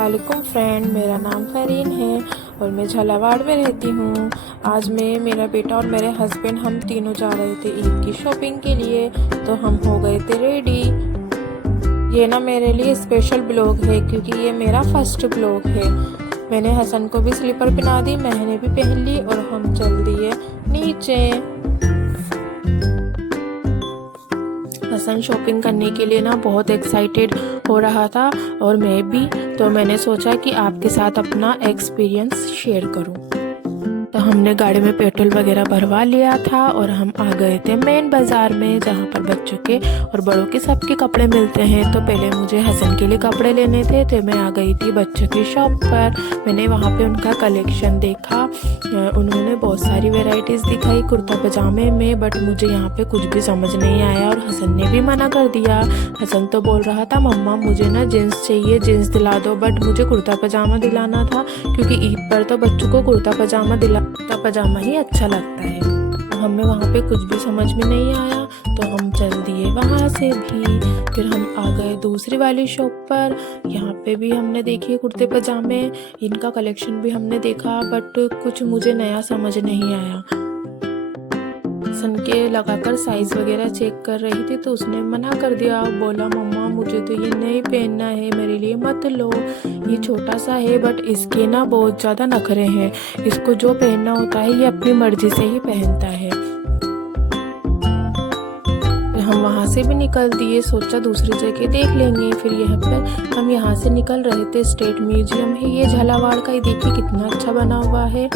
वालेकुम फ्रेंड, मेरा नाम फरीन है और मैं झालावाड़ में रहती हूँ। आज मैं, मेरा बेटा और मेरे हस्बैंड हम तीनों जा रहे थे ईद की शॉपिंग के लिए, तो हम हो गए थे रेडी। ये ना मेरे लिए स्पेशल ब्लॉग है क्योंकि ये मेरा फर्स्ट ब्लॉग है। मैंने हसन को भी स्लीपर पहना दी, मैंने भी पहन ली और हम चल दिए नीचे। हसन शॉपिंग करने के लिए ना बहुत एक्साइटेड हो रहा था और मैं भी, तो मैंने सोचा कि आपके साथ अपना एक्सपीरियंस शेयर करूं। तो हमने गाड़ी में पेट्रोल वगैरह भरवा लिया था और हम आ गए थे मेन बाज़ार में, जहां पर बच्चों के और बड़ों के सबके कपड़े मिलते हैं। तो पहले मुझे हसन के लिए कपड़े लेने थे, तो मैं आ गई थी बच्चों की शॉप पर। मैंने वहां पे उनका कलेक्शन देखा, उन्होंने बहुत सारी वेराइटीज़ दिखाई कुर्ता पजामे में, बट मुझे यहाँ पे कुछ भी समझ नहीं आया और हसन ने भी मना कर दिया। हसन तो बोल रहा था मम्मा मुझे ना जीन्स चाहिए, जीन्स दिला दो, बट मुझे कुर्ता पजामा दिलाना था क्योंकि ईद पर तो बच्चों को कुर्ता पजामा ही अच्छा लगता है। तो हमें वहाँ पे कुछ भी समझ में नहीं आया, तो हम चल दिए वहाँ से भी। फिर हम आ गए दूसरी वाली शॉप पर, यहाँ पे भी हमने देखे कुर्ते पजामे, इनका कलेक्शन भी हमने देखा, बट कुछ मुझे नया समझ नहीं आया। सन के लगाकर साइज वगैरह चेक कर रही थी तो उसने मना कर दिया, बोला मम्मा मुझे तो ये नहीं पहनना है, मेरे लिए मत लो, ये छोटा सा है, बट इसके ना बहुत ज़्यादा नखरे हैं, इसको जो पहनना होता है ये अपनी मर्जी से ही पहनता है। हम वहाँ से भी निकल दिए, सोचा दूसरी जगह देख लेंगे। फिर यहाँ पर हम यहाँ से निकल रहे थे, स्टेट म्यूजियम है ये झालावाड़ का, ये देखिए कितना अच्छा बना हुआ है।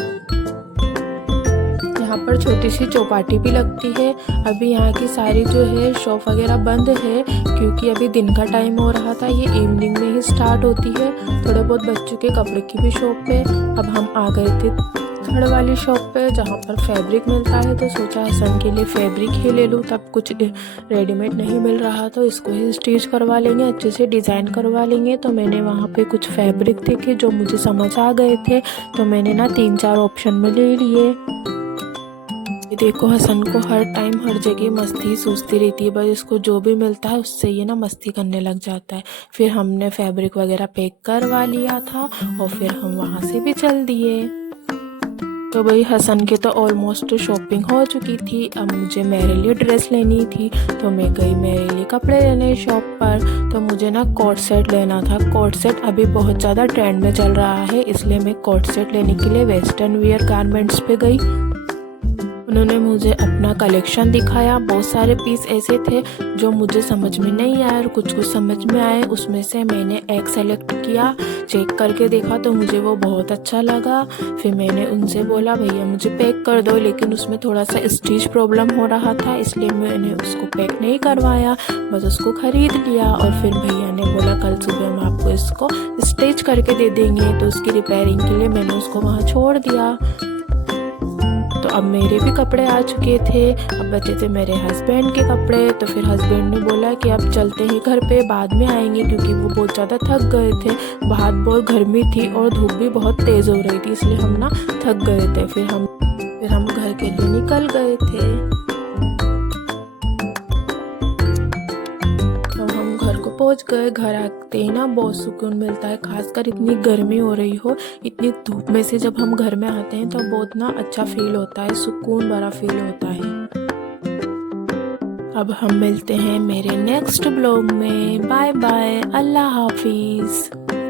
यहाँ पर छोटी सी चौपाटी भी लगती है। अभी यहाँ की सारी जो है शॉप वगैरह बंद है क्योंकि अभी दिन का टाइम हो रहा था, ये इवनिंग में ही स्टार्ट होती है। थोड़े बहुत बच्चों के कपड़े की भी शॉप है। अब हम आ गए थे थर्ड वाली शॉप पे जहाँ पर फैब्रिक मिलता है, तो सोचा हसन के लिए फैब्रिक ही ले लूँ, तब कुछ रेडीमेड नहीं मिल रहा तो इसको ही स्टिच करवा लेंगे, अच्छे से डिज़ाइन करवा लेंगे। तो मैंने वहाँ पे कुछ फैब्रिक देखे जो मुझे समझ आ गए थे, तो मैंने ना 3-4 ऑप्शन में ले लिए। देखो हसन को हर टाइम हर जगह मस्ती सूझती रहती है, बस इसको जो भी मिलता है उससे ये ना मस्ती करने लग जाता है। फिर हमने फैब्रिक वगैरह पैक करवा लिया था और फिर हम वहाँ से भी चल दिए। तो भाई हसन के तो ऑलमोस्ट शॉपिंग हो चुकी थी। अब मुझे मेरे लिए ड्रेस लेनी थी, तो मैं गई मेरे लिए कपड़े लेने शॉप पर। तो मुझे ना कोट सेट लेना था। कोट सेट अभी बहुत ज़्यादा ट्रेंड में चल रहा है, इसलिए मैं कोट सेट लेने के लिए वेस्टर्न वियर गारमेंट्स पे गई। उन्होंने मुझे अपना कलेक्शन दिखाया, बहुत सारे पीस ऐसे थे जो मुझे समझ में नहीं आया और कुछ समझ में आए। उसमें से मैंने एक सेलेक्ट किया, चेक करके देखा तो मुझे वो बहुत अच्छा लगा। फिर मैंने उनसे बोला भैया मुझे पैक कर दो, लेकिन उसमें थोड़ा सा स्टिच प्रॉब्लम हो रहा था, इसलिए मैंने उसको पैक नहीं करवाया, बस उसको ख़रीद लिया। और फिर भैया ने बोला कल सुबह हम आपको इसको स्टिच करके दे देंगे, तो उसकी रिपेयरिंग के लिए मैंने उसको वहाँ छोड़ दिया। तो अब मेरे भी कपड़े आ चुके थे, अब बचे थे मेरे हस्बैंड के कपड़े। तो फिर हस्बैंड ने बोला कि अब चलते हैं घर पे, बाद में आएंगे, क्योंकि वो बहुत ज़्यादा थक गए थे, बाहर बहुत गर्मी थी और धूप भी बहुत तेज़ हो रही थी, इसलिए हम ना थक गए थे। फिर हम घर के लिए निकल गए थे। पहुंच गए, घर आते ही ना बहुत सुकून मिलता है, खासकर इतनी गर्मी हो रही हो, इतनी धूप में से जब हम घर में आते हैं तो बहुत ना अच्छा फील होता है, सुकून भरा फील होता है। अब हम मिलते हैं मेरे नेक्स्ट ब्लॉग में। बाय बाय, अल्लाह हाफिज़।